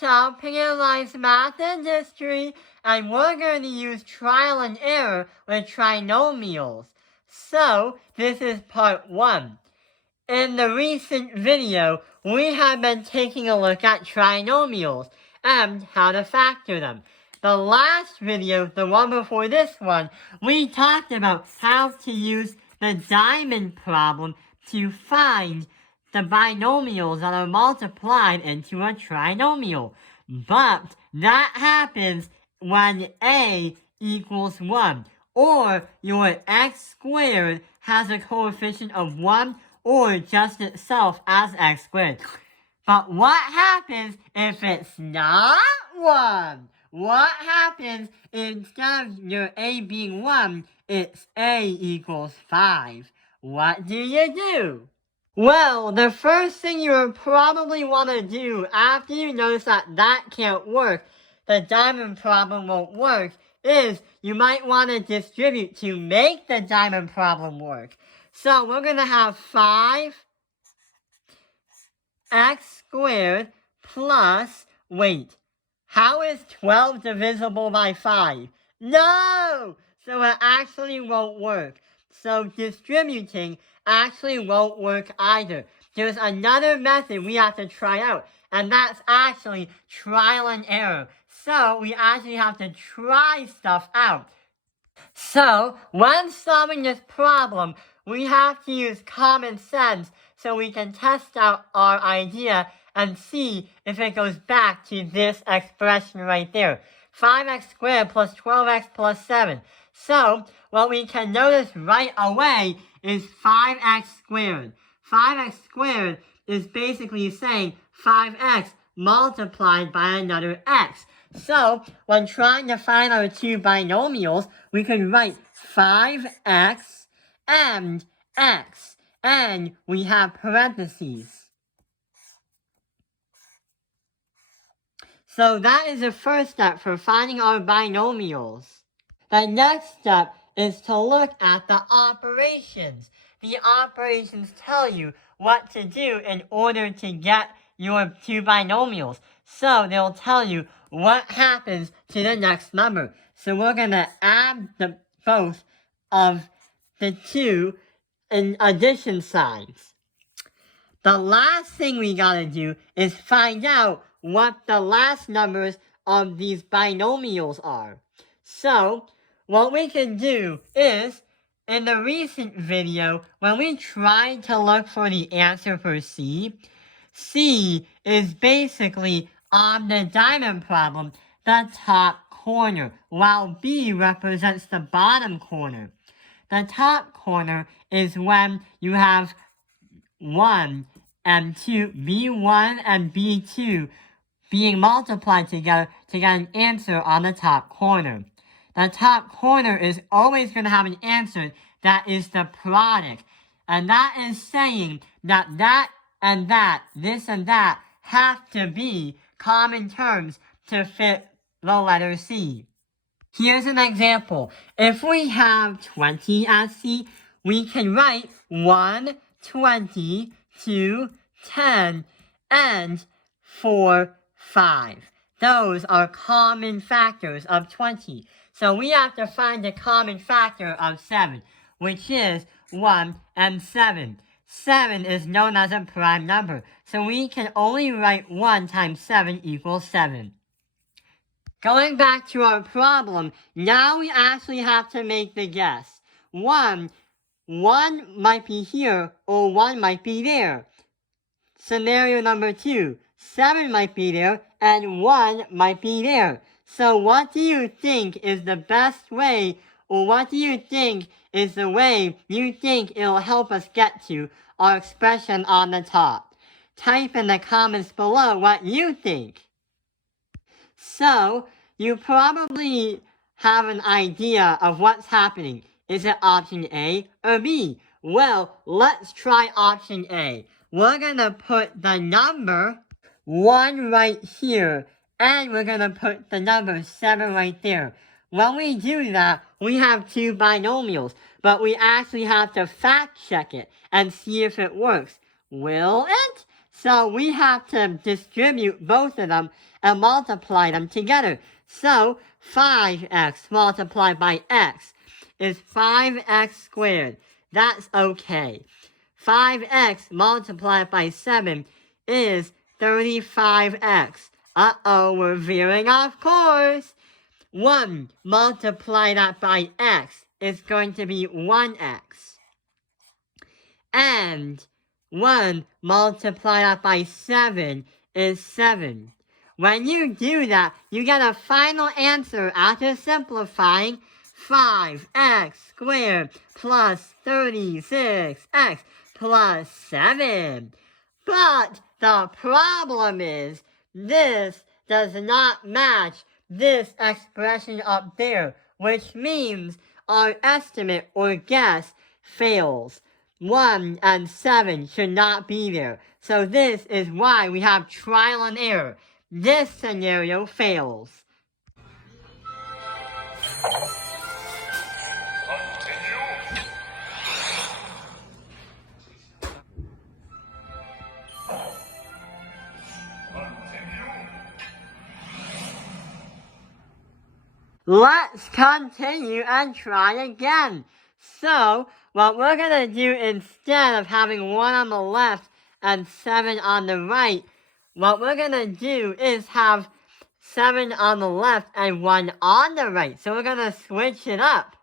to Penalized Math and History, and we're going to use trial and error with trinomials. So, this is part 1. In the recent video, we have been taking a look at trinomials and how to factor them. The last video, the one before this one, we talked about how to use the diamond problem to find the binomials that are multiplied into a trinomial. But that happens when a equals 1, or your x squared has a coefficient of 1, or just itself as x squared. But what happens if it's not 1? What happens instead of your a being 1, it's a equals 5? What do you do? Well, the first thing you would probably want to do after you notice that that can't work, the diamond problem won't work, is you might want to distribute to make the diamond problem work. So we're going to have 5x squared plus, wait, how is 12 divisible by 5? No! So it actually won't work. So distributing actually won't work either. There's another method we have to try out, and that's actually trial and error. So we actually have to try stuff out. So when solving this problem, we have to use common sense so we can test out our idea and see if it goes back to this expression right there. 5x squared plus 12x plus 7. So, what we can notice right away is 5x squared. 5x squared is basically saying 5x multiplied by another x. So, when trying to find our two binomials, we can write 5x and x, and we have parentheses. So that is the first step for finding our binomials. The next step is to look at the operations. The operations tell you what to do in order to get your two binomials. So they'll tell you what happens to the next number. So we're going to add both of the two in addition signs. The last thing we gotta do is find out what the last numbers of these binomials are. So, what we can do is, in the recent video, when we tried to look for the answer for C, C is basically on the diamond problem, the top corner, while B represents the bottom corner. The top corner is when you have 1 and 2, B1 and B2 being multiplied together to get an answer on the top corner. The top corner is always going to have an answer that is the product. And that is saying that that and that, this and that, have to be common terms to fit the letter C. Here's an example. If we have 20 as C, we can write 1, 20, 2, 10, and 4, 5. Those are common factors of 20. So we have to find the common factor of 7, which is 1 and 7. 7 is known as a prime number, so we can only write 1 times 7 equals 7. Going back to our problem, now we actually have to make the guess. 1 might be here, or 1 might be there. Scenario number 2, 7 might be there, and 1 might be there. So what do you think is the best way, or what do you think is the way you think it'll help us get to our expression on the top? Type in the comments below what you think. So, you probably have an idea of what's happening. Is it option A or B? Well, let's try option A. We're going to put the number 1 right here, and we're going to put the number 7 right there. When we do that, we have two binomials, but we actually have to fact check it and see if it works. Will it? So we have to distribute both of them and multiply them together. So 5x multiplied by x is 5x squared. That's okay. 5x multiplied by 7 is 35x. Uh-oh, we're veering off course. 1 multiply that by x is going to be 1x. And 1 multiply that by 7 is 7. When you do that, you get a final answer after simplifying 5x squared plus 36x plus 7. But the problem is, this does not match this expression up there, which means our estimate or guess fails. 1 and 7 should not be there. So this is why we have trial and error. This scenario fails. Let's continue and try again. So, what we're going to do instead of having 1 on the left and 7 on the right, what we're going to do is have 7 on the left and 1 on the right. So we're going to switch it up.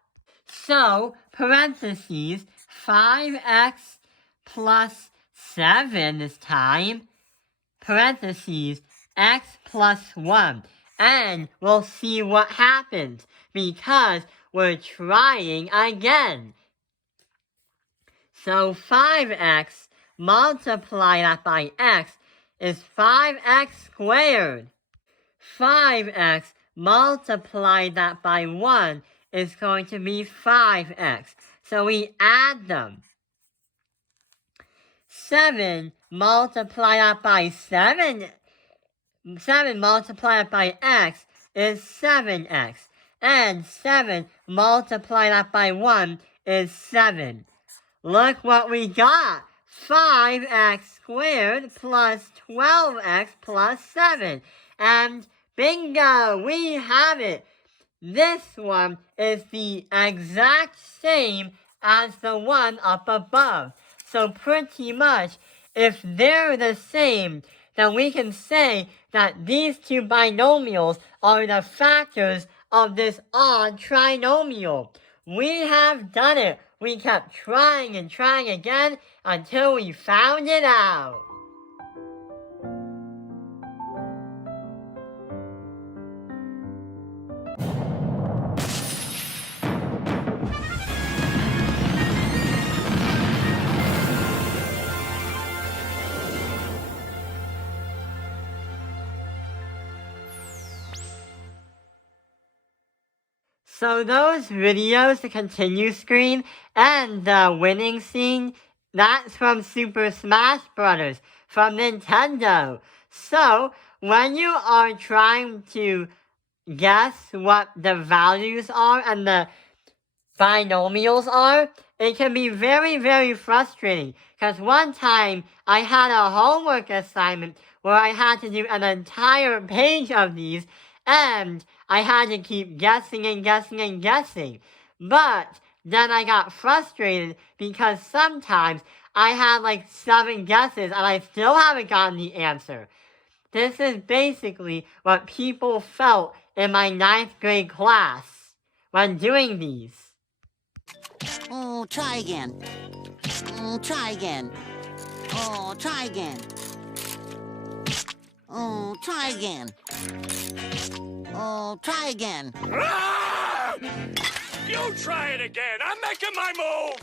So, parentheses, 5x plus 7 this time, parentheses, x plus 1. And we'll see what happens because we're trying again. So 5x multiply that by x is 5x squared. 5x multiply that by 1 is going to be 5x. So we add them. 7 multiply that by 7 multiplied by x is 7x. And 7 multiplied that by 1 is 7. Look what we got. 5x squared plus 12x plus 7. And bingo, we have it. This one is the exact same as the one up above. So pretty much, if they're the same, then we can say that these two binomials are the factors of this odd trinomial. We have done it. We kept trying and trying again until we found it out. So those videos, the continue screen, and the winning scene, that's from Super Smash Bros. From Nintendo. So, when you are trying to guess what the values are and the binomials are, it can be very, very frustrating. Because one time, I had a homework assignment where I had to do an entire page of these, and I had to keep guessing and guessing and guessing. But then I got frustrated because sometimes I had like 7 guesses and I still haven't gotten the answer. This is basically what people felt in my 9th grade class when doing these. Oh, try again. Try again. Oh, try again. Oh, try again. Oh, try again. Ah! You try it again. I'm making my move.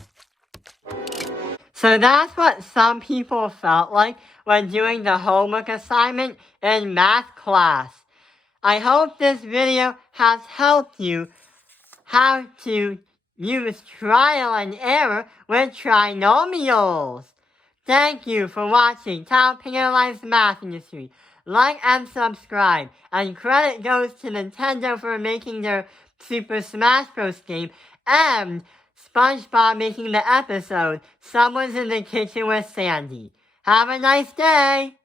So that's what some people felt like when doing the homework assignment in math class. I hope this video has helped you how to use trial and error with trinomials. Thank you for watching Top Penalized Math Industry. Like and subscribe, and credit goes to Nintendo for making their Super Smash Bros. Game, and SpongeBob making the episode Someone's in the Kitchen with Sandy. Have a nice day!